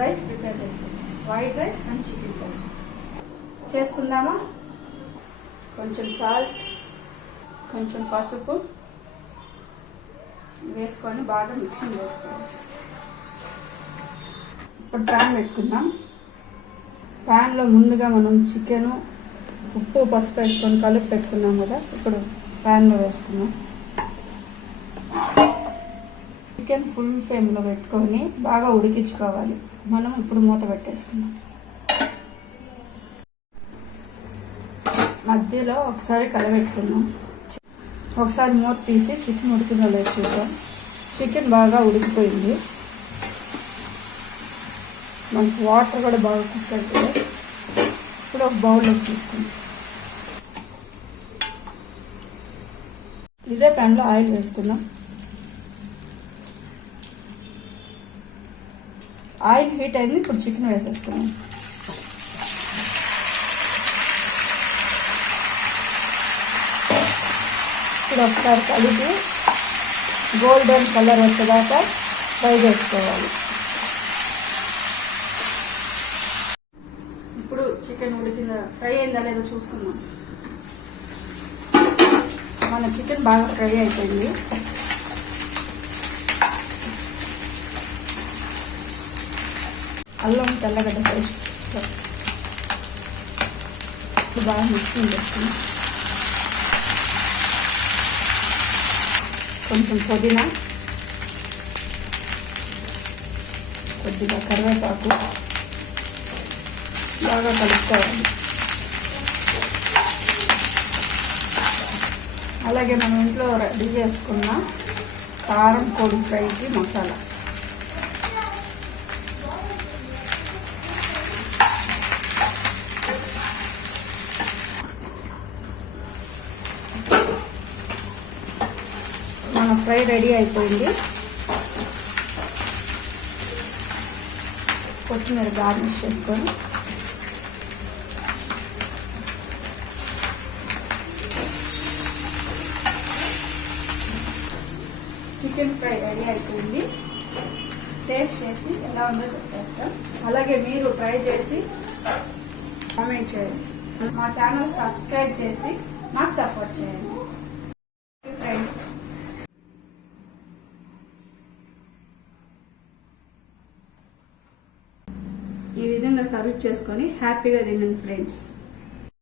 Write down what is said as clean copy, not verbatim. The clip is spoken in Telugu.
రైస్ ప్రిపేర్ చేసుకుందాం. White rice and chicken curry చేసుకుందామా. కొంచెం సాల్ట్, కొంచెం పసుపు వేసుకొని బాగా మిక్సింగ్ చేసుకోవాలి. ఇప్పుడు ప్యాన్ పెట్టుకుందాం. ప్యాన్లో ముందుగా మనం చికెను ఉప్పు పసుపు వేసుకొని కలిపి పెట్టుకున్నాం కదా, ఇప్పుడు ప్యాన్లో వేసుకున్నాం. చికెన్ ఫుల్ ఫ్లేమ్లో పెట్టుకొని బాగా ఉడికించుకోవాలి. మనం ఇప్పుడు మూత పెట్టేసుకున్నాం. మధ్యలో ఒకసారి కలబెట్టుకున్నాం. ఒకసారి మూత తీసి చికెన్ ఉడికిందో లేదు చూద్దాం. చికెన్ బాగా ఉడికిపోయింది. మనకి వాటర్ కూడా బాగా కుక్ అవుతుంది. ఇప్పుడు ఒక బౌల్లోకి తీసుకుందాం. ఇదే ప్యాన్లో ఆయిల్ వేసుకుందాం. ఆయిల్ హీట్ అయింది. ఇప్పుడు చికెన్ వేసేసుకున్నాం. ఇప్పుడు ఒకసారి కలిపి గోల్డెన్ కలర్ వచ్చేదాకా ఫ్రై చేసుకోవాలి. ఇప్పుడు చికెన్ ఉడికిందా, ఫ్రై అయిందా లేదో చూసుకుందాం. మన చికెన్ బాగా ఫ్రై అయిపోయింది. అల్లం తెల్లగడ్డ పేస్ట్ బాగా మిక్సింగ్ చేసుకుని కొంచెం పుదీనా, కొద్దిగా కరివేపాకు బాగా కలుపుకోవాలి. అలాగే మనం ఇంట్లో రెడీ చేసుకున్న కారం పొడి ఫ్రైకి మసాలా, మన ఫ్రై రెడీ అయిపోయింది. కొత్తిమీర గార్నిష్ చేసుకొని చికెన్ ఫ్రై రెడీ అయిపోయింది. టేస్ట్ చేసి ఎలా ఉందో చెప్పేస్తాం. అలాగే మీరు ట్రై చేసి కామెంట్ చేయండి. మా ఛానల్ సబ్స్క్రైబ్ చేసి మాకు సపోర్ట్ చేయండి ఫ్రెండ్స్. ఈ విధంగా సర్వ్ చేసుకొని హ్యాపీగా తినండి ఫ్రెండ్స్.